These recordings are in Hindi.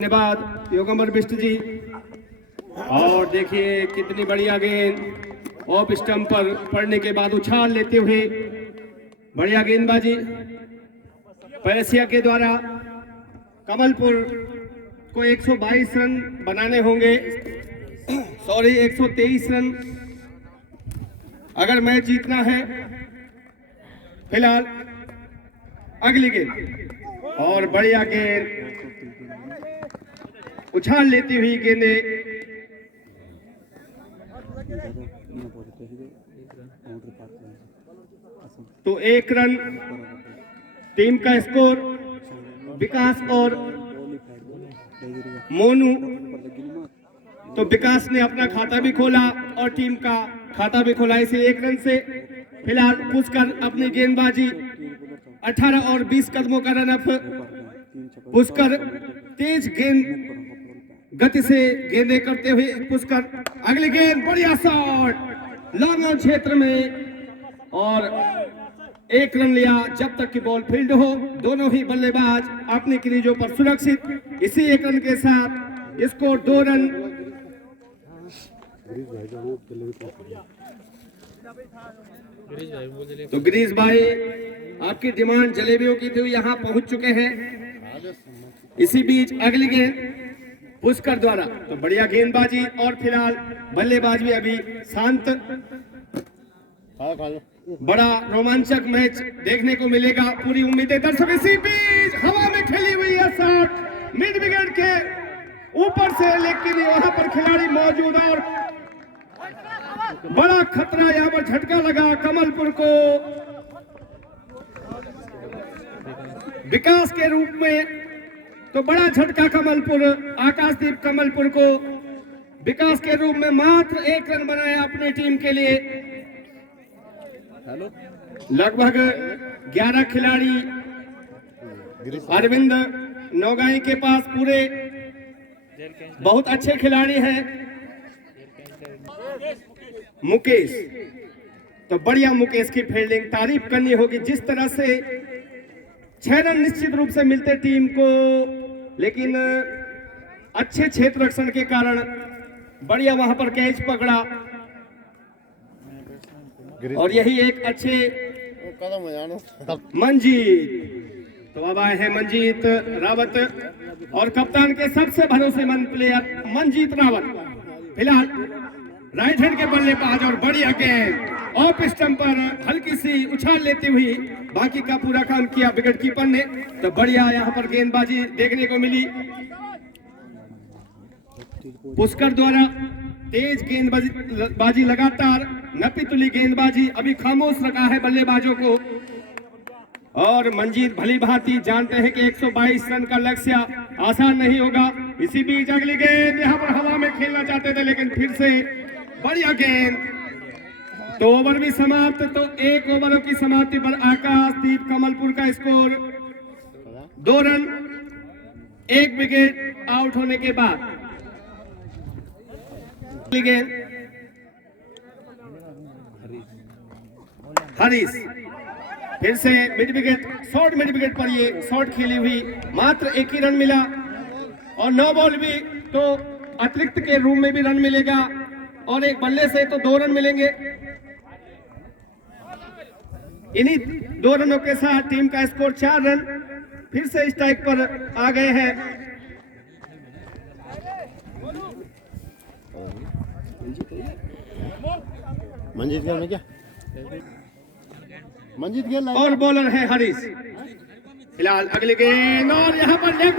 धन्यवाद योगेंद्र बिष्ट जी। और देखिए कितनी बढ़िया गेंद ऑफ स्टंप पर पड़ने के बाद उछाल लेते हुए बढ़िया गेंदबाजी पैसिया के द्वारा। कमलपुर को 122 रन बनाने होंगे, सॉरी 123 रन अगर मैच जीतना है। फिलहाल अगली गेंद और बढ़िया गेंद उछाल लेती हुई गेंदे तो 1 रन टीम का स्कोर। विकास और मोनू, तो विकास ने अपना खाता भी खोला और टीम का खाता भी खोला इसे 1 रन से। फिलहाल पुष्कर अपनी गेंदबाजी 18 और 20 कदमों का रन अप। पुष्कर तेज गेंद गति से गेंदे करते हुए पुष्कर अगली गेंद बढ़िया शॉट लॉन्ग ऑन क्षेत्र में और 1 रन लिया जब तक कि बॉल फील्ड हो। दोनों ही बल्लेबाज अपनी क्रीजों पर सुरक्षित। इसी 1 रन के साथ स्कोर 2 रन। तो गिरीश भाई आपकी डिमांड जलेबियों की थी, यहाँ पहुंच चुके हैं। इसी बीच अगली गेंद पुष्कर द्वारा, तो बढ़िया गेंदबाजी और फिलहाल बल्लेबाज भी अभी शांत। बड़ा रोमांचक मैच देखने को मिलेगा, पूरी उम्मीदें दर्शक। इसी बीच हवा में खेली हुई है शॉट मिड विकेट के ऊपर से, लेकिन वहां पर खिलाड़ी मौजूद है और बड़ा खतरा यहाँ पर झटका लगा कमलपुर को विकास के रूप में। तो बड़ा झटका कमलपुर, आकाशदीप कमलपुर को विकास के रूप में मात्र 1 रन बनाया अपनी टीम के लिए। लगभग 11 खिलाड़ी अरविंद नौगाई के पास पूरे बहुत अच्छे खिलाड़ी हैं। मुकेश, तो बढ़िया मुकेश की फील्डिंग तारीफ करनी होगी। जिस तरह से 6 रन निश्चित रूप से मिलते टीम को, लेकिन अच्छे क्षेत्र रक्षण के कारण बढ़िया वहां पर कैच पकड़ा और यही एक अच्छे मंजीत। तो अब आए हैं मंजीत रावत और कप्तान के सबसे भरोसेमंद प्लेयर मंजीत रावत। फिलहाल राइट हैंड के बल्लेबाज और बढ़िया गेंद ऑफ स्टंप पर हल्की सी उछाल लेती हुई बाकी का पूरा काम किया विकेट कीपर ने। तो बढ़िया यहाँ पर गेंदबाजी देखने को मिली पुष्कर द्वारा। तेज गेंदबाजी लगातार नपी तुली गेंदबाजी अभी खामोश रखा है बल्लेबाजों को। और मंजीत भली भांति जानते हैं कि 122 रन का लक्ष्य आसान नहीं होगा। इसी बीच अगली गेंद यहाँ पर हवा में खेलना चाहते थे, लेकिन फिर से बढ़िया गेंद। तो ओवर भी समाप्त। तो 1 ओवरों की समाप्ति पर आकाशदीप कमलपुर का स्कोर 2 रन 1 विकेट आउट होने के बाद। गेंद हरीश फिर से mid wicket, short mid wicket पर ये शॉर्ट खेली हुई, मात्र 1 ही रन मिला और 9 बॉल भी, तो अतिरिक्त के रूम में भी रन मिलेगा और एक बल्ले से तो 2 रन मिलेंगे। इन्हीं 2 रनों के साथ टीम का स्कोर 4 रन फिर से स्ट्राइक पर आ गए हैं। मंजीत गेल में क्या मंजीत गेल और बॉलर है हरीश। फिलहाल अगली गेंद और यहाँ पर लेग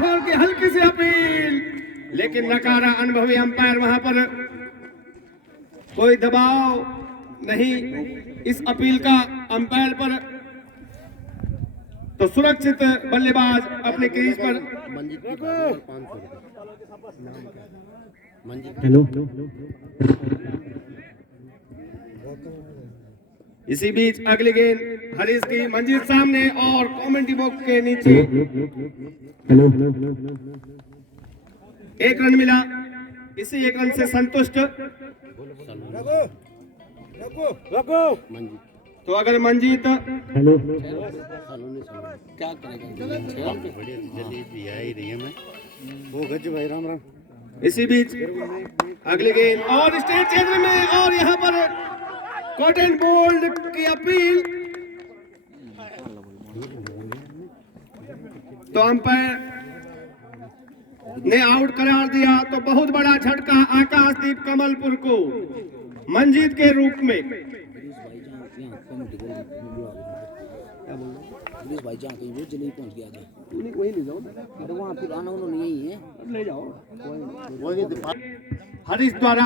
बॉल की हल्की सी अपील, लेकिन नकारा अनुभवी अंपायर। वहां पर कोई दबाव नहीं इस अपील का अंपायर पर, तो सुरक्षित बल्लेबाज अपने क्रीज पर। हेलो, इसी बीच अगली गेंद हरीश की, मंजीत सामने और कमेंट्री बॉक्स के नीचे। हेलो, 1 रन मिला, इसी 1 रन से संतुष्ट। तो अगर मंजीत हेलो क्या करेगा, बढ़िया जल्दी आई रही है मैं वो गज भाई राम राम। इसी बीच अगली गेंद और स्टेट क्षेत्र में, और यहाँ पर कॉटन बोल्ड की अपील, तो अंपायर ने आउट करार दिया। तो बहुत बड़ा झटका आकाशदीप कमलपुर को मंजीत के रूप में। पुलिस भाई जहाँ कहीं वो जल्दी पहुँच गया था। वही ले जाओ, अरे वहाँ फिर आना उन्होंने यही है। ले जाओ। वो हरीश द्वारा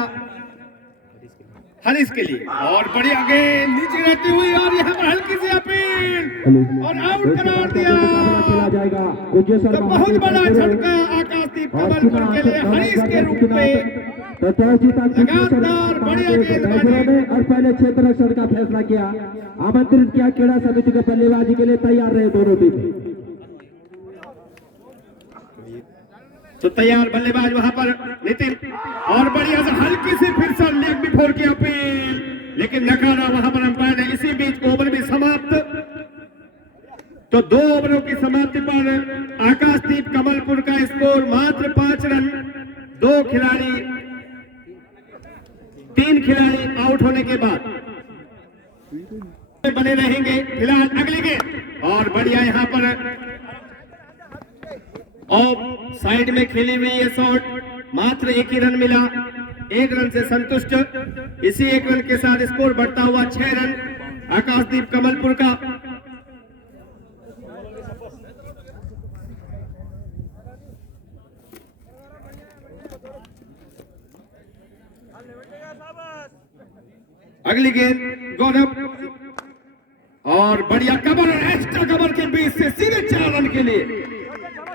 हरीश के लिए, और बढ़िया गेंद नीचे रहती हुई, और यहाँ पर हल्की सी अपील और आउट करार दिया। तो बहुत बड़ा झटका आकाशदीप कमलपुर के लिए हरीश के रूप में। लगातार बढ़िया गेंदबाजी और पहले क्षेत्र रक्षण का फैसला किया, आमंत्रित किया क्रीड़ा समिति के बल्लेबाजी के लिए तैयार रहे दोनों टीम। तो तैयार बल्लेबाज वहां पर नितिन, और बढ़िया से हल्की सी फिर से लेग बिफोर की अपील, लेकिन नकारा वहां पर अंपायर ने। इसी बीच ओवर भी समाप्त। तो 2 ओवरों की समाप्ति पर आकाशदीप कमलपुर का स्कोर मात्र 5 रन। 3 खिलाड़ी आउट होने के बाद बने रहेंगे। फिलहाल अगली गेंद, और बढ़िया यहाँ पर ऑफ साइड में खेली हुई ये शॉट, मात्र 1 ही रन मिला, 1 रन से संतुष्ट। इसी 1 रन के साथ स्कोर बढ़ता हुआ 6 रन आकाशदीप कमलपुर का। अगली गेंद गौरव, और बढ़िया कवर, एक्स्ट्रा कवर के बीच से सीधे 4 रन के लिए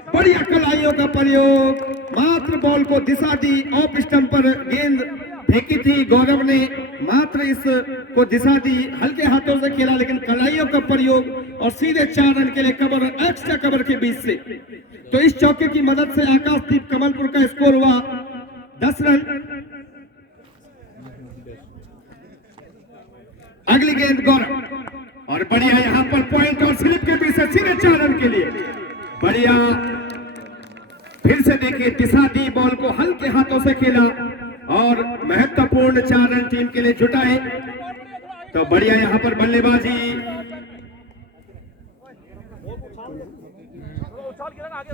बढ़िया कलाइयों का प्रयोग, मात्र बॉल को दिशा दी। ऑफ स्टंप पर गेंद फेंकी थी गौरव ने, मात्र इस को दिशा दी, हल्के हाथों से खेला, लेकिन कलाइयों का प्रयोग और सीधे 4 रन के लिए कवर, एक्स्ट्रा कवर के बीच से। तो इस चौके की मदद से आकाशदीप कमलपुर का स्कोर हुआ 10 रन। अगली गेंद गौरव, और बढ़िया यहाँ पर पॉइंट और स्लिप के बीच से सीधे 4 रन के लिए बढ़िया। फिर से देखिए, दिशा दी, बॉल को हल्के हाथों से खेला और महत्वपूर्ण 4 रन टीम के लिए जुटाए। तो बढ़िया यहाँ पर बल्लेबाजी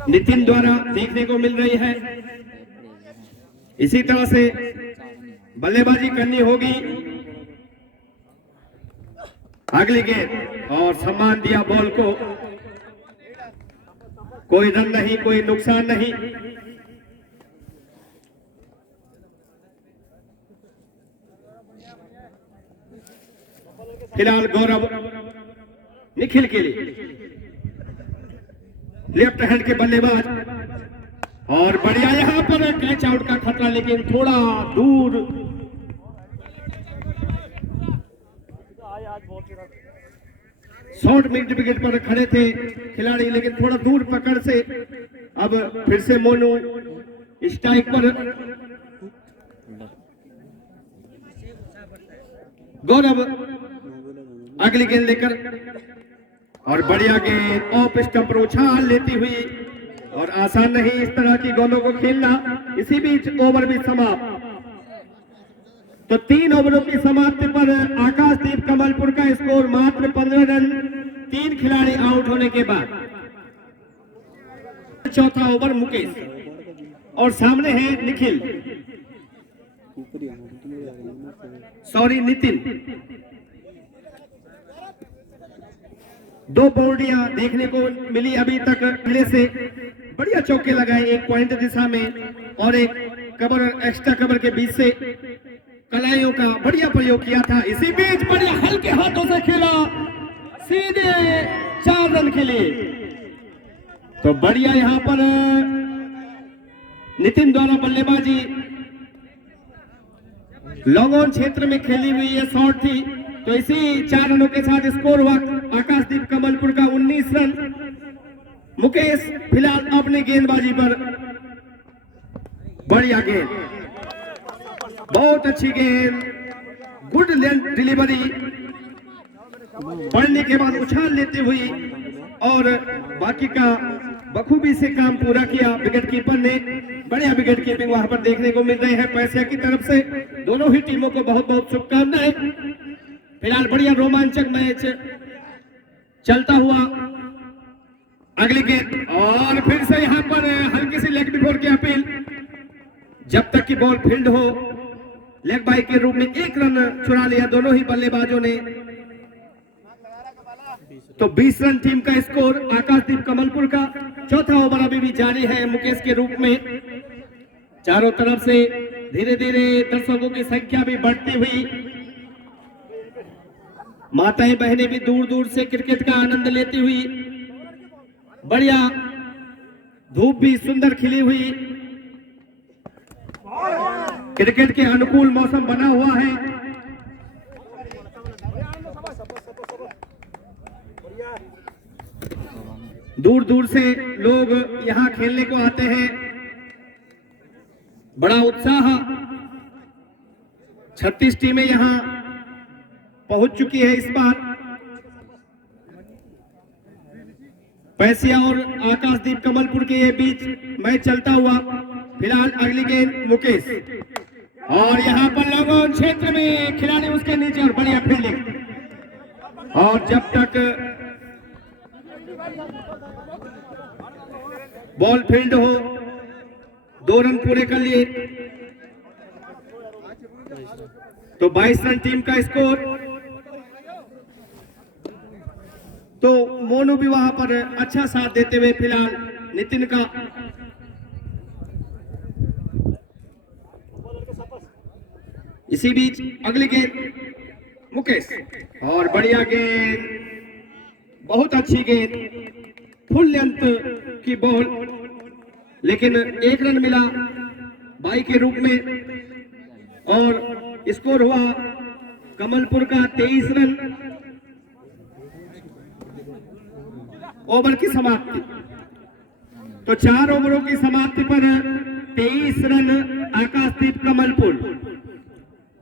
नितिन द्वारा देखने को मिल रही है। इसी तरह से बल्लेबाजी करनी होगी। अगली गेंद, और सम्मान दिया बॉल को, कोई रन नहीं, कोई नुकसान नहीं। फिलहाल गौरव निखिल के लिए लेफ्ट हैंड के बल्लेबाज, और बढ़िया यहां पर कैच आउट का खतरा, लेकिन थोड़ा दूर। शॉर्ट मिड विकेट पर खड़े थे खिलाड़ी, लेकिन थोड़ा दूर पकड़ से। अब फिर से मोनू स्ट्राइक पर, गौरव अगली गेंद लेकर, और बढ़िया गेंद ऑफ स्टंप पर उछाल लेती हुई, और आसान नहीं इस तरह की गेंदों को खेलना। इसी बीच ओवर भी समाप्त। तो 3 ओवरों की समाप्ति पर आकाशदीप कमलपुर का स्कोर मात्र 15 रन, 3 खिलाड़ी आउट होने के बाद। चौथा ओवर मुकेश, और सामने है निखिल, सॉरी नितिन। 2 बाउंड्रियां देखने को मिली अभी तक पहले से। बढ़िया चौके लगाए, एक पॉइंट दिशा में और एक कवर, एक्स्ट्रा कवर के बीच से कलाइयों का बढ़िया प्रयोग किया था। इसी बीच बढ़िया हल्के हाथों से खेला, सीधे 4 रन के लिए। तो बढ़िया यहां पर नितिन द्वारा बल्लेबाजी, लॉन्ग ऑन क्षेत्र में खेली हुई यह शॉट थी। तो इसी 4 रनों के साथ स्कोर हुआ आकाशदीप कमलपुर का 19 रन। मुकेश फिलहाल अपनी गेंदबाजी पर, बढ़िया गेंद, बहुत अच्छी गेंद, गुड लेंथ डिलीवरी, पढ़ने के बाद उछाल लेती हुई, और बाकी का बखूबी से काम पूरा किया विकेट कीपर ने। बढ़िया विकेट कीपिंग वहां पर देखने को मिल रही है पैसिया की तरफ से। दोनों ही टीमों को बहुत बहुत शुभकामनाएं। फिलहाल बढ़िया रोमांचक मैच चलता हुआ। अगली गेंद और फिर से यहां पर हल्की सी लेग बिफोर की अपील। जब तक की बॉल फील्ड हो, लेग बाई के रूप में 1 रन चुरा लिया दोनों ही बल्लेबाजों ने। तो 20 रन टीम का स्कोर आकाशदीप कमलपुर का। चौथा ओवर अभी भी जारी है मुकेश के रूप में। चारों तरफ से धीरे धीरे दर्शकों की संख्या भी बढ़ती हुई। माताएं बहनें भी दूर दूर से क्रिकेट का आनंद लेती हुई। बढ़िया धूप भी सुंदर खिली हुई। क्रिकेट के अनुकूल मौसम बना हुआ है। दूर दूर से लोग यहां खेलने को आते हैं। बड़ा उत्साह। 36 टीमें यहां पहुंच चुकी है इस बार। पैसिया और आकाशदीप कमलपुर के ये बीच मैच चलता हुआ। फिलहाल अगली गेंद मुकेश और यहां पर लॉन्ग क्षेत्र में खिलाड़ी उसके नीचे और बढ़िया फील्डिंग। और जब तक बॉल फील्ड हो, 2 रन पूरे कर लिए तो 22 रन टीम का स्कोर। तो मोनू भी वहां पर अच्छा साथ देते हुए फिलहाल नितिन का। इसी बीच अगली गेंद मुकेश और बढ़िया गेंद, बहुत अच्छी गेंद, फुल लेंथ की बॉल, लेकिन 1 रन मिला बाई के रूप में। और स्कोर हुआ कमलपुर का 23 रन। ओवर की समाप्ति। तो 4 ओवरों की समाप्ति पर 23 रन आकाशदीप कमलपुर।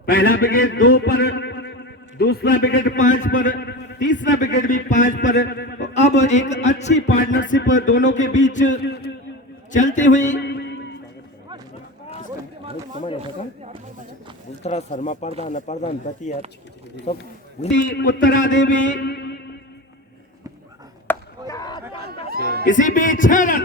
पहला विकेट 2 पर, दूसरा विकेट 5 पर, तीसरा विकेट भी 5 पर। तो अब एक अच्छी पार्टनरशिप दोनों के बीच चलती हुई। शर्मा प्रधान पति उत्तरा देवी। इसी बीच 6 रन,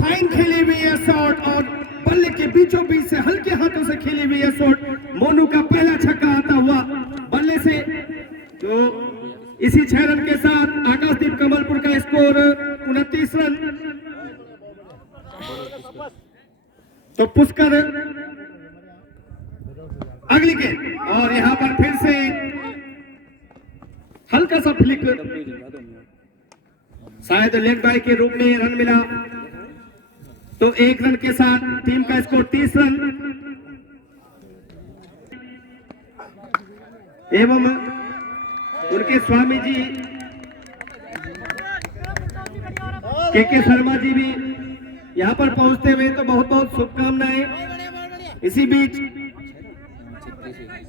फाइन खेली हुई है शॉट और बल्ले के बीचों बीच से हल्के हाथों से खेली हुई है शॉट। मोनू का पहला छक्का आता हुआ बल्ले से। तो इसी 6 रन के साथ आकाशदीप कमलपुर का स्कोर 29 रन। तो पुष्कर अगली गेंद और यहां पर फिर से हल्का सा फ्लिक, शायद लेग बाई के रूप में रन मिला। तो 1 रन के साथ टीम का स्कोर 30 रन। एवं उनके स्वामी जी के शर्मा जी भी यहां पर पहुंचते हुए, तो बहुत बहुत शुभकामनाएं। इसी बीच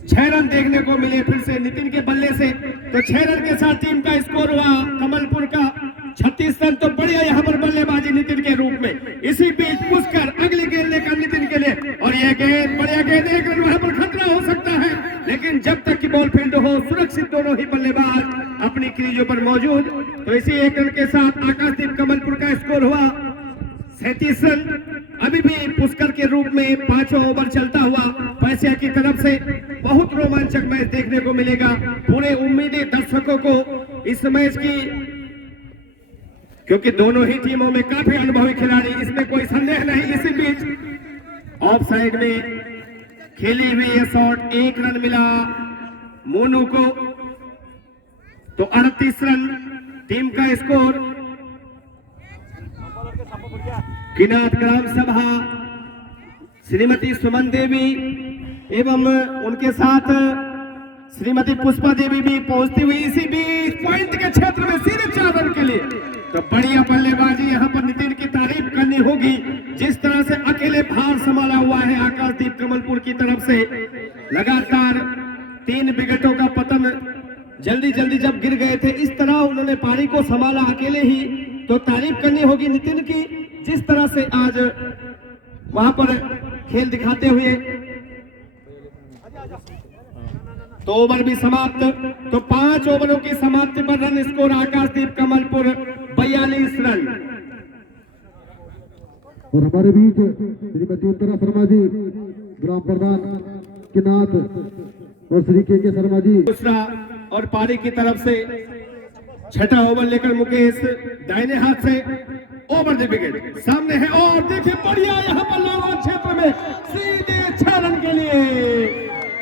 6 रन देखने को मिले फिर से नितिन के बल्ले से। तो 6 रन के साथ टीम का स्कोर हुआ कमलपुर का 36 रन। तो बढ़िया यहां पर बल्लेबाजी नितिन के रूप में। इसी बीच पुष्कर अगली गेंद लेकर नितिन के लिए और यह गेंद, बढ़िया गेंद, 1 रन वहां पर खतरा हो सकता है, लेकिन जब तक की बॉल फील्ड हो, सुरक्षित दोनों ही बल्लेबाज अपनी क्रीजों पर मौजूद। तो इसी 1 रन के साथ आकाशदीप कमलपुर का स्कोर हुआ 37 रन। अभी भी पुष्कर के रूप में 5वां ओवर चलता हुआ पैसिया की तरफ से। बहुत रोमांचक मैच देखने को मिलेगा। पूरे उम्मीदें दर्शकों को इस मैच की, क्योंकि दोनों ही टीमों में काफी अनुभवी खिलाड़ी, इसमें कोई संदेह नहीं। इसी बीच ऑफ साइड में खेली हुई यह शॉट, 1 रन मिला मोनू को। तो 38 रन टीम का स्कोर। किनात ग्राम सभा श्रीमती सुमन देवी एवं उनके साथ श्रीमती पुष्पा देवी भी पहुंचती हुई। इसी बीच पॉइंट के क्षेत्र में सीधे 4 रन के लिए। तो बढ़िया बल्लेबाजी यहां पर नितिन की तारीफ करनी होगी, जिस तरह से अकेले भार संभाला हुआ है आकाशदीप कमलपुर की तरफ से। लगातार 3 विकेटों का पतन जल्दी जल्दी जब गिर गए थे, इस तरह उन्होंने पारी को संभाला अकेले ही। तो तारीफ करनी होगी नितिन की, जिस तरह से आज वहां पर खेल दिखाते हुए। तो ओवर भी समाप्त। तो 5 ओवरों की समाप्ति पर रन स्कोर आकाशदीप कमलपुर 42 रन। और हमारे बीच श्रीमती उत्तरा शर्मा जी, ग्राम प्रधान किनाथ, और श्री के शर्मा जी। दूसरा और पारी की तरफ से छठा ओवर लेकर मुकेश दाहिने हाथ से ओवर द विकेट सामने है। और देखिए बढ़िया यहाँ पर लॉन्ग क्षेत्र में सीधे 6 रन के लिए।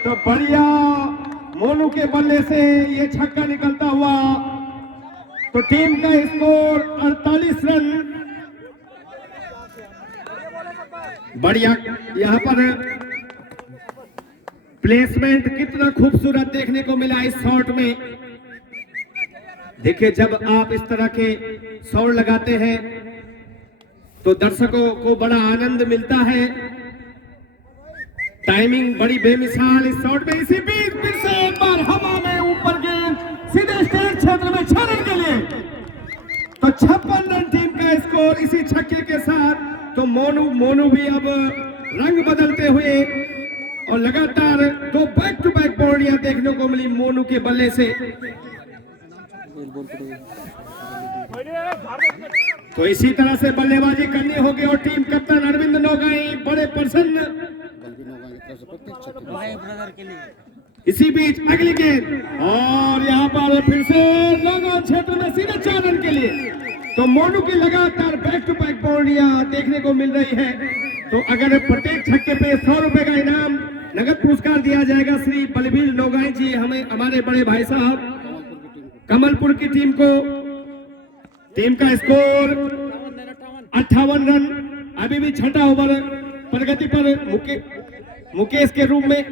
तो बढ़िया मोनू के बल्ले से ये छक्का निकलता हुआ। तो टीम का स्कोर 48 रन। बढ़िया यहाँ पर प्लेसमेंट कितना खूबसूरत देखने को मिला इस शॉट में। देखिए जब आप इस तरह के शॉट लगाते हैं तो दर्शकों को बड़ा आनंद मिलता है। टाइमिंग बड़ी बेमिसाल इस शॉट में। इसी बीच फिर से एक बार हवा में ऊपर गेंद सीधे स्टैंड क्षेत्र में 6 रन के लिए। तो 56 रन टीम का स्कोर इसी छक्के के साथ। तो मोनू भी अब रंग बदलते हुए और लगातार 2 बैक टू बैक बाउंड्रियां देखने को मिली मोनू के बल्ले से। तो इसी तरह से बल्लेबाजी करनी होगी और टीम कप्तान अरविंद नौगाई बड़े प्रसन्न। इसी बीच अगली गेंद और यहाँ पर फिर से लॉन्ग क्षेत्र में सीधे 4 रन के लिए। तो मोनू की लगातार बैक टू बैक बाउंड्रियां देखने को मिल रही है। तो अगर प्रत्येक छक्के पे 100 रुपए का इनाम नगद पुरस्कार दिया जाएगा श्री बलबीर नौगाई जी हमें, हमारे बड़े भाई साहब कमलपुर की टीम को। टीम का स्कोर 58 रन। अभी भी छठा ओवर प्रगति पर मुकेश के रूप में।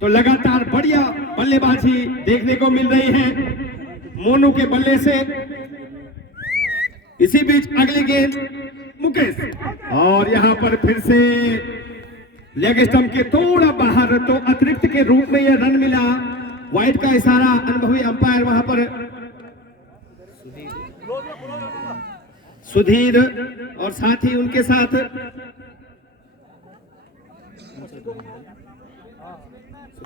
तो लगातार बढ़िया बल्लेबाजी देखने को मिल रही है मोनू के बल्ले से। इसी बीच अगली गेंद मुकेश और यहां पर फिर से लेग स्टंप के थोड़ा बाहर। तो अतिरिक्त के रूप में यह रन मिला। वाइड का इशारा अनुभवी अंपायर वहां पर सुधीर और साथ ही उनके साथ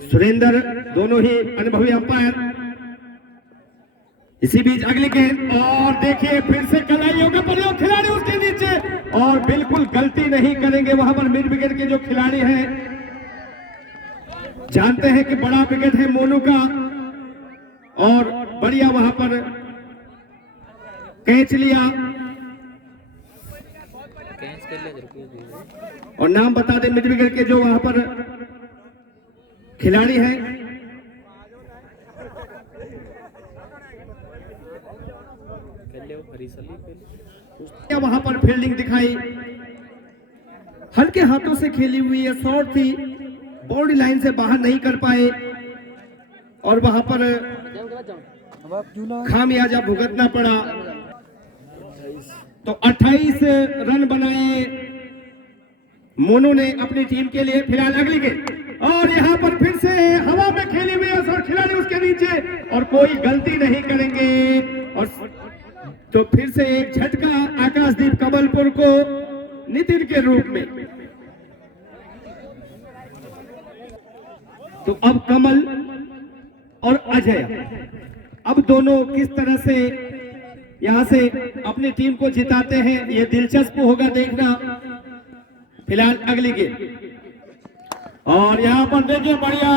सुरेंद्र, दोनों ही अनुभवी अंपायर। इसी बीच अगली गेंद और देखिए फिर से कलाइयों का प्रयोग, खिलाड़ी उसके नीचे और बिल्कुल गलती नहीं करेंगे वहां पर मिड विकेट के जो खिलाड़ी हैं। जानते हैं कि बड़ा विकेट है मोनू का और बढ़िया वहां पर कैच लिया। और नाम बता दें मिड विकेट के जो वहां पर खिलाड़ी हैं। वहां पर फील्डिंग दिखाई, हल्के हाथों से खेली हुई है, शॉट थी, बाउंड्री लाइन से बाहर नहीं कर पाए और वहां पर खामियाजा भुगतना पड़ा। तो 28 रन बनाए मोनू ने अपनी टीम के लिए। फिलहाल अगली गेंद और यहां पर फिर से हवा में खेली हुई है और खिलाड़ी उसके नीचे और कोई गलती नहीं करेंगे। और तो फिर से एक झटका आकाशदीप कमलपुर को नितिन के रूप में। तो अब कमल और अजय अब दोनों किस तरह से यहां से अपनी टीम को जिताते हैं, यह दिलचस्प होगा देखना। फिलहाल अगली गेंद और यहां पर देखिए बढ़िया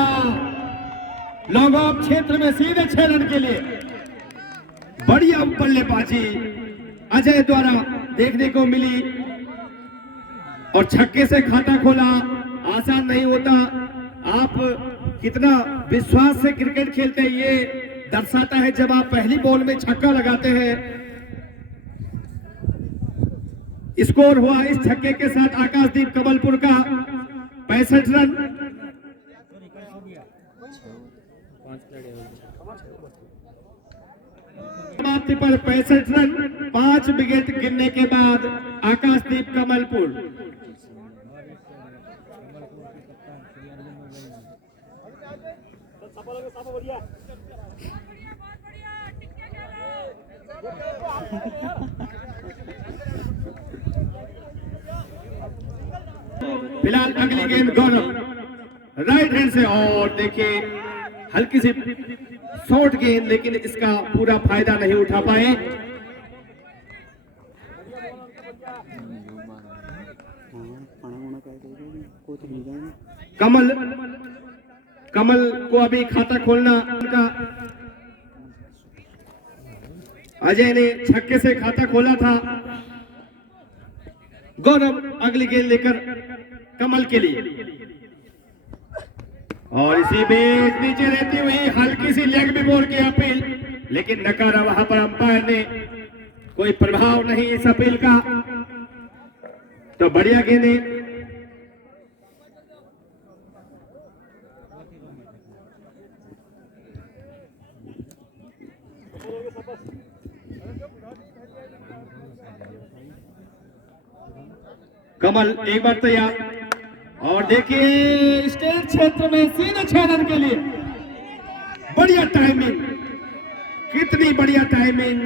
लॉन्ग ऑफ क्षेत्र में सीधे 6 रन के लिए बढ़िया बल्लेबाजी अजय द्वारा देखने को मिली और छक्के से खाता खोला आसान नहीं होता। आप कितना विश्वास से क्रिकेट खेलते हैं ये दर्शाता है जब आप पहली बॉल में छक्का लगाते हैं। स्कोर हुआ इस छक्के के साथ आकाशदीप कमलपुर का 65 रन। समाप्ति पर 65 रन, 5 विकेट गिरने के बाद आकाशदीप कमलपुर फिलहाल अगली गेंद गौरव राइट हैंड से, और देखिए हल्की सी शॉर्ट गेंद, लेकिन इसका पूरा फायदा नहीं उठा पाए। कमल को अभी खाता खोलना उनका, अजय ने छक्के से खाता खोला था। गौरव अगली गेंद लेकर कमल के लिए, और इसी बीच नीचे रहती हुई हल्की सी लेग भी बॉल की अपील, लेकिन नकारा वहां पर अंपायर ने, कोई प्रभाव नहीं इस अपील का। तो बढ़िया गेंद, कमल एक बार तैयार, और देखिए स्टेट क्षेत्र में सीधे 6 रन के लिए बढ़िया टाइमिंग, कितनी बढ़िया टाइमिंग,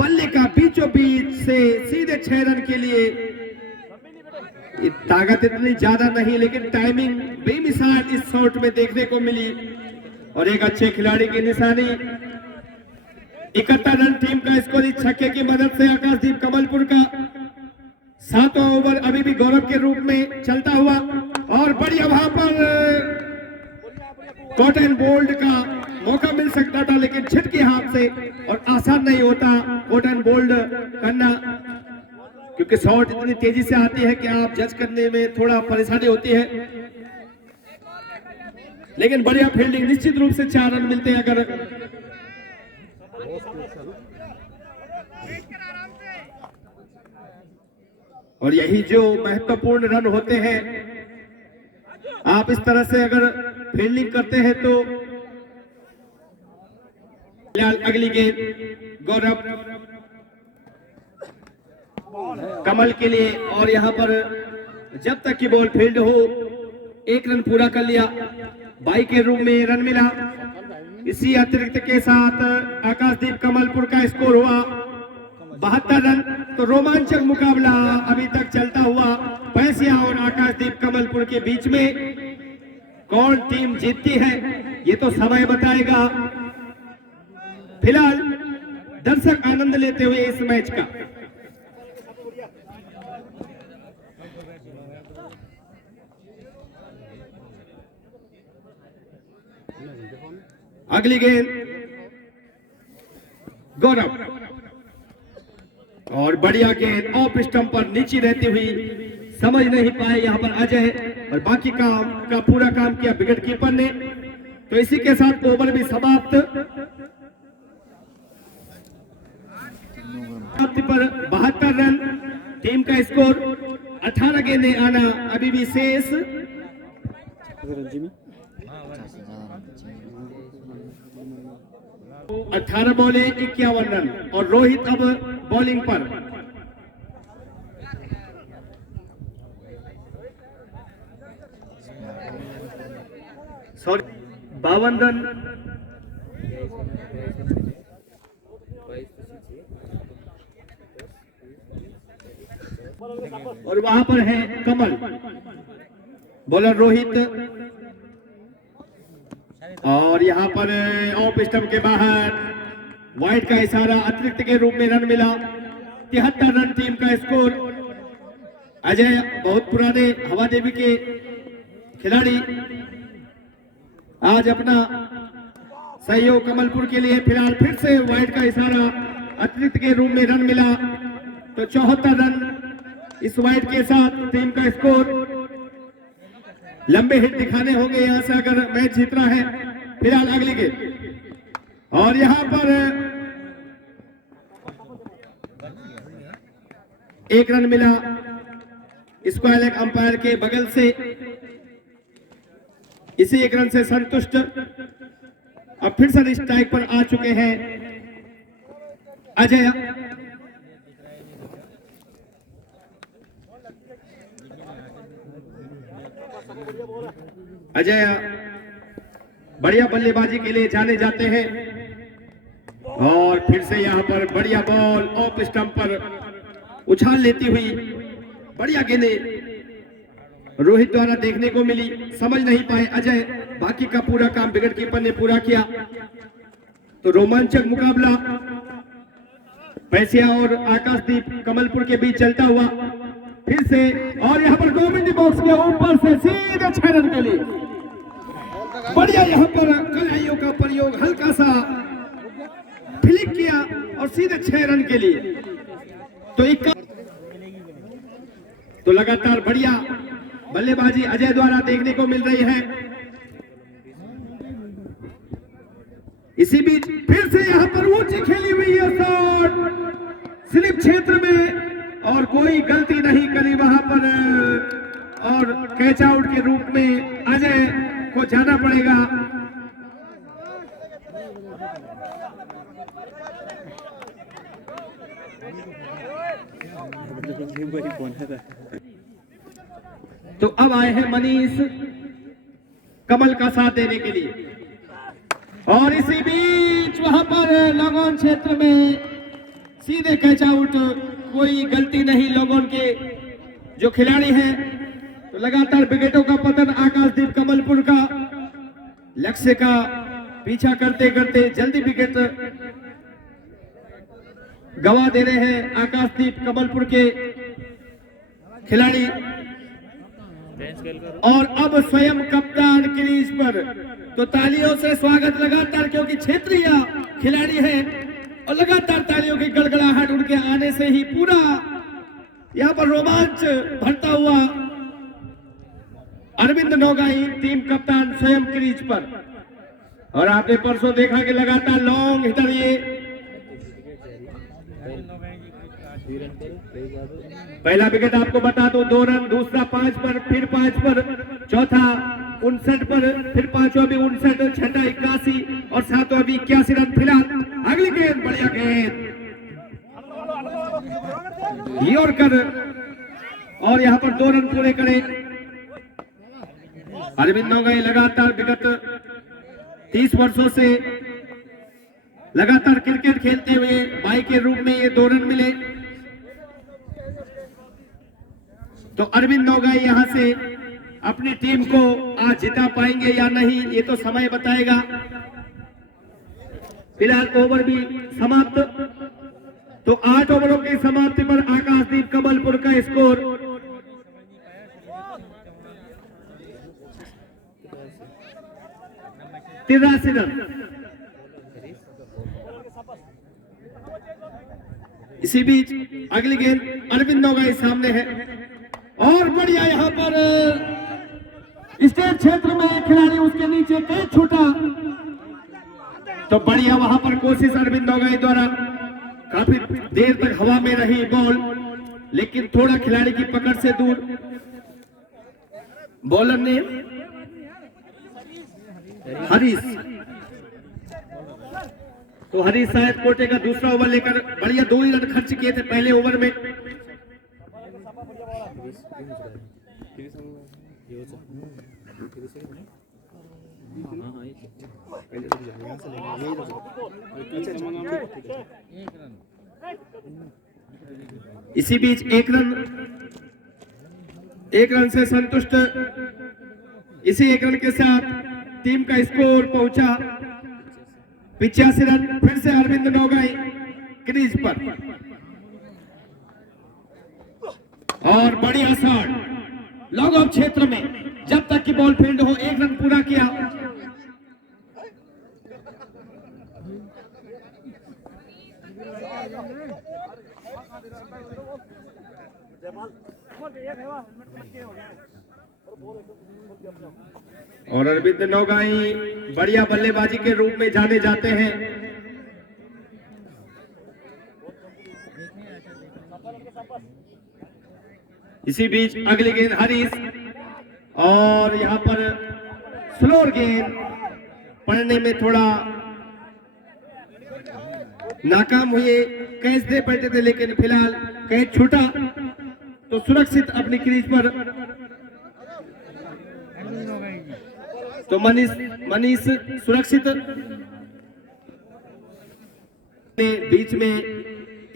बल्ले का बीचों बीच से सीधे 6 रन के लिए। ताकत इतनी ज्यादा नहीं, लेकिन टाइमिंग बेमिसाल इस शॉट में देखने को मिली, और एक अच्छे खिलाड़ी की निशानी। 71 रन टीम का स्कोर इस छक्के की मदद से आकाशदीप कमलपुर का। 7वां ओवर अभी भी गौरव के रूप में चलता हुआ, और बढ़िया वहां पर कॉटन बोल्ड का मौका मिल सकता था, लेकिन छिटके हाथ से, और आसान नहीं होता कॉटन बोल्ड करना, क्योंकि शॉट इतनी तेजी से आती है कि आप जज करने में थोड़ा परेशानी होती है। लेकिन बढ़िया फील्डिंग, निश्चित रूप से 4 रन मिलते हैं अगर और यही जो महत्वपूर्ण रन होते हैं, आप इस तरह से अगर फील्डिंग करते हैं तो। फिलहाल अगली गेंद गौरव कमल के लिए, और यहां पर जब तक की बॉल फील्ड हो, 1 रन पूरा कर लिया, 22 के रूप में रन मिला। इसी अतिरिक्त के साथ आकाशदीप कमलपुर का स्कोर हुआ 72 रन। तो रोमांचक मुकाबला अभी तक चलता हुआ पैसिया और आकाशदीप कमलपुर के बीच में। कौन टीम जीतती है ये तो समय बताएगा। फिलहाल दर्शक आनंद लेते हुए इस मैच का। अगली गेंद गौरव, और बढ़िया गेंद ऑफ स्टंप पर नीचे रहती हुई, समझ नहीं पाए यहां पर अजय, और बाकी काम का पूरा काम किया विकेट कीपर ने। तो इसी के साथ ओवर भी समाप्त पर 72 रन टीम का स्कोर। 18 गेंदें आना अभी भी शेष। 18 बॉले 51 रन, और रोहित अब बॉलिंग पर। Sorry 52 run. और वहां पर है कमल, बॉलर रोहित, और यहां पर ऑफ स्टंप के बाहर वाइड का इशारा, अतिरिक्त के रूप में रन मिला। 73 रन टीम का स्कोर। अजय बहुत पुराने हवा देवी के खिलाड़ी, आज अपना सहयोग कमलपुर के लिए। फिलहाल फिर से वाइड का इशारा, अतिरिक्त के रूप में रन मिला। तो 74 रन इस वाइड के साथ टीम का स्कोर। लंबे हिट दिखाने होंगे यहां से अगर मैच जीतना है। फिलहाल अगली गेंद, और यहां पर 1 रन मिला स्क्वायर लेग अंपायर के बगल से। इसी 1 रन से संतुष्ट अब फिर से स्ट्राइक पर आ चुके हैं अजय। अजय बढ़िया बल्लेबाजी के लिए जाने जाते हैं, और फिर से यहाँ पर बढ़िया बॉल ऑफ स्टंप पर उछाल लेती हुई बढ़िया गेंदे रोहित द्वारा देखने को मिली, समझ नहीं पाए अजय, बाकी का पूरा काम विकेट कीपर ने पूरा किया। तो रोमांचक मुकाबला पैसिया और आकाशदीप कमलपुर के बीच चलता हुआ फिर से, और यहाँ पर गोविंद बॉक्स के ऊपर से सीधे 6 रन के लिए बढ़िया यहाँ पर कलाइयों का प्रयोग हल्का सा फ्लिक किया और सीधे 6 रन के लिए। तो लगातार बढ़िया बल्लेबाजी अजय द्वारा देखने को मिल रही है। इसी बीच फिर से यहाँ पर ऊंची खेली हुई है शॉट स्लिप क्षेत्र में और कोई गलती नहीं करी वहां पर, और कैच आउट के रूप में अजय को जाना पड़ेगा। तो अब आए हैं मनीष कमल का साथ देने के लिए, और इसी बीच वहां पर लॉन क्षेत्र में सीधे कैच आउट, कोई गलती नहीं लोगों के जो खिलाड़ी हैं। तो लगातार विकेटों का पतन आकाशदीप कमलपुर का लक्ष्य का पीछा करते करते जल्दी विकेट गवा दे रहे हैं आकाशदीप कमलपुर के खिलाड़ी। और अब स्वयं कप्तान क्रीज पर, तो तालियों से स्वागत लगातार, क्योंकि क्षेत्रीय खिलाड़ी है और लगातार तालियों की गड़गड़ाहट उनके आने से ही पूरा यहाँ पर रोमांच भरता हुआ अरविंद नौगाई टीम कप्तान स्वयं क्रीज पर। और आपने परसों देखा कि लगातार लॉन्ग हिटर ये पहला विकेट आपको बता दो 2 रन, दूसरा 5 पर, फिर 5 पर, चौथा 59 पर, फिर पांचवा भी 59, छठा 81 और सातवां भी 81 रन। फिलहाल अगली गेंद बढ़िया गेंद यॉर्कर, और यहाँ पर 2 रन पूरे करे अरविंद नौगाई। लगातार विगत 30 वर्षों से लगातार क्रिकेट खेलते हुए बाई के रूप में ये 2 रन मिले। तो अरविंद नौगाई यहां से अपनी टीम को आज जिता पाएंगे या नहीं, ये तो समय बताएगा। फिलहाल ओवर भी समाप्त, तो 8 ओवरों की समाप्ति पर आकाशदीप कमलपुर का स्कोर 83 रन। इसी बीच अगली गेंद अरविंद नौगाई सामने है, और बढ़िया यहाँ पर स्टेट क्षेत्र में खिलाड़ी उसके नीचे कैच छूटा, तो बढ़िया वहां पर कोशिश अरविंद नौगाई द्वारा, काफी देर तक हवा में रही बॉल, लेकिन थोड़ा खिलाड़ी की पकड़ से दूर बॉलर ने हरीश, तो हरीश शायद कोटे का दूसरा ओवर लेकर बढ़िया 2 ही रन खर्च किए थे पहले ओवर में। इसी बीच 1 रन से संतुष्ट, इसी 1 रन के साथ टीम का स्कोर पहुंचा 85 रन। फिर से अरविंद नौगाई क्रीज पर, और बढ़िया शॉट लॉन्ग ऑफ क्षेत्र में, जब तक कि बॉल फील्ड हो 1 रन पूरा किया। और अरविंद नौगाई बढ़िया बल्लेबाजी के रूप में जाने जाते हैं। इसी बीच अगली गेंद हरीश, और यहाँ पर स्लोअर गेंद पड़ने में थोड़ा नाकाम हुए, कैच दे बैठे थे, लेकिन फिलहाल कैच छूटा, तो सुरक्षित अपनी क्रीज पर। तो मनीष सुरक्षित अपने बीच में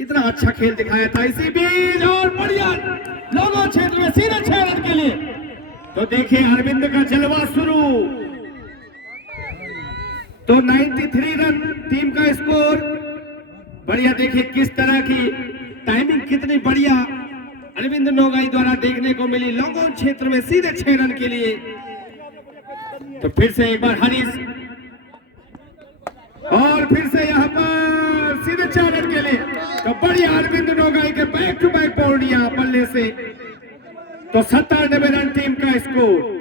इतना अच्छा खेल दिखाया था। इसी बीच और बढ़िया लोगों क्षेत्र में सीधे 6 रन के लिए। तो देखिए अरविंद का जलवा शुरू। तो 93 रन टीम का स्कोर। बढ़िया, देखिए किस तरह की टाइमिंग कितनी बढ़िया अरविंद नोगाई द्वारा देखने को मिली लॉन्गॉन क्षेत्र में सीधे 6 रन के लिए। तो फिर से एक बार हरीश और फिर से यहाँ पर सीधे 4 रन के लिए। तो बढ़िया अरविंद नोगाई के बैक टू बैक बाउंड्रियां बल्ले से। तो 97 रन टीम का स्कोर।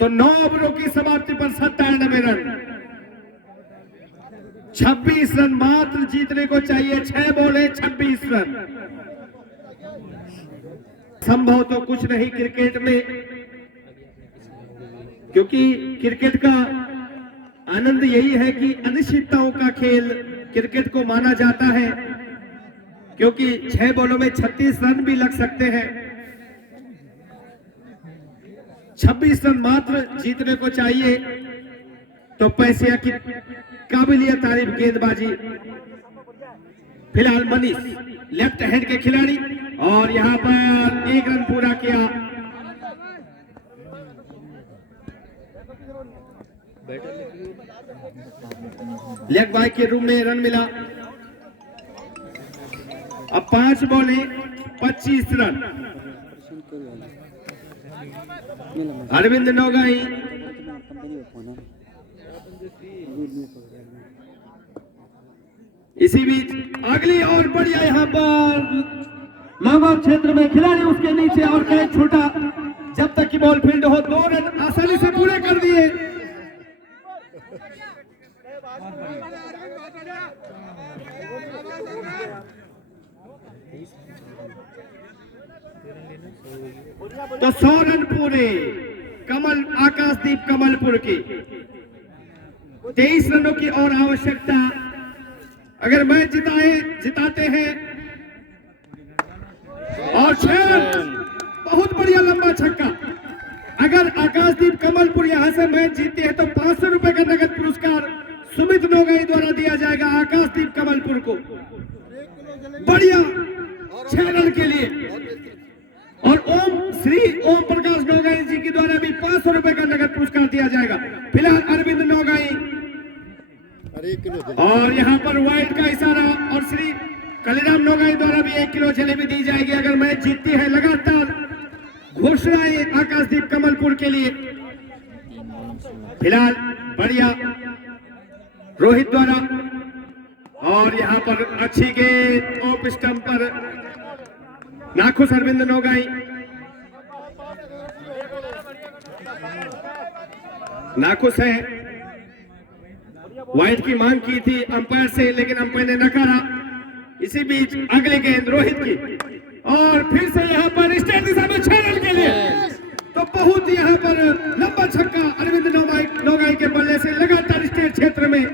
तो 9 ओवरों की समाप्ति पर 97 रन, 26 रन मात्र जीतने को चाहिए। 6 बॉले 26 रन। संभव तो कुछ नहीं क्रिकेट में, क्योंकि क्रिकेट का आनंद यही है कि अनिश्चितताओं का खेल क्रिकेट को माना जाता है, क्योंकि 6 बॉलों में 36 रन भी लग सकते हैं। 26 रन मात्र जीतने को चाहिए। तो पैसे की काबिलियत तारीफ गेंदबाजी। फिलहाल मनीष लेफ्ट हैंड के खिलाड़ी और यहां पर 1 रन पूरा किया। लेग बाय के रूम में रन मिला। अब 5 बॉले 25 रन। अरविंद नोगाई इसी बीच अगली और बढ़िया यहां पर लॉन्गॉन क्षेत्र में खिलाड़ी उसके नीचे और कैच छूटा। जब तक की बॉल फील्ड हो 2 रन आसानी से पूरे कर दिए। तो 100 रन पूरे कमल आकाशदीप कमलपुर की। 23 रनों की और आवश्यकता। अगर मैच जिताते हैं और 6 रन, बहुत बढ़िया लंबा छक्का। अगर आकाशदीप कमलपुर यहां से मैच जीते हैं तो 500 रुपए का नगद पुरस्कार सुमित नोगाई द्वारा दिया जाएगा आकाशदीप कमलपुर को। बढ़िया 6 रन के लिए। और श्री ओम प्रकाश नोगाई जी के द्वारा भी 500 रुपए का नगद पुरस्कार दिया जाएगा। फिलहाल अरविंद नोगाई और यहाँ पर वाइड का इशारा और श्री कलीराम नोगाई द्वारा भी 1 किलो जलेबी दी जाएगी अगर मैच जीतती है। लगातार घोषणाएं आकाशदीप कमलपुर के लिए। फिलहाल बढ़िया रोहित द्वारा और यहाँ पर अच्छी गेंद ऑफ स्टंप पर नाखुश अरविंद नोगाई। नाखुश है। वाइड की मांग की थी अंपायर से, लेकिन अंपायर ने नकारा। इसी बीच अगली गेंद रोहित की और फिर से यहाँ पर स्ट्रेट दिशा में 6 रन के लिए। तो बहुत यहाँ पर लंबा छक्का अरविंद नोगाई के बल्ले से। लगातार स्टेट क्षेत्र में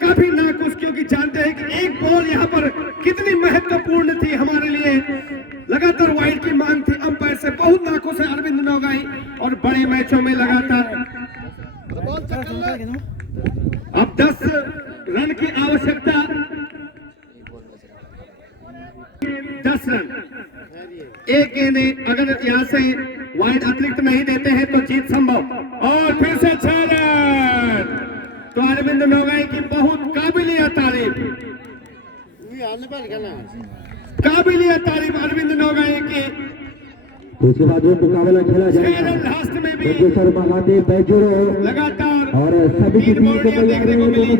काफी नाखुश, क्योंकि जानते हैं कि एक बॉल यहाँ पर कितनी महत्वपूर्ण थी हमारे लिए। लगातार वाइड की मांग थी अंपायर से। बहुत नाखुश है अरविंद नोगाई और बड़े मैचों में लगातार। अब 10 रन की आवश्यकता। 10 रन। एक गेंद अगर यहाँ से वाइड अतिरिक्त नहीं देते हैं तो जीत संभव। और फिर से 6 रन। तो अरविंद नोगाई की बहुत काबिलियत तारीफ अरविंद नोगाई की। उसके बाद जो मुकाबला खेला जाएगा लास्ट में भी लगातार लगातार और सभी की टीम को देखने को मिली।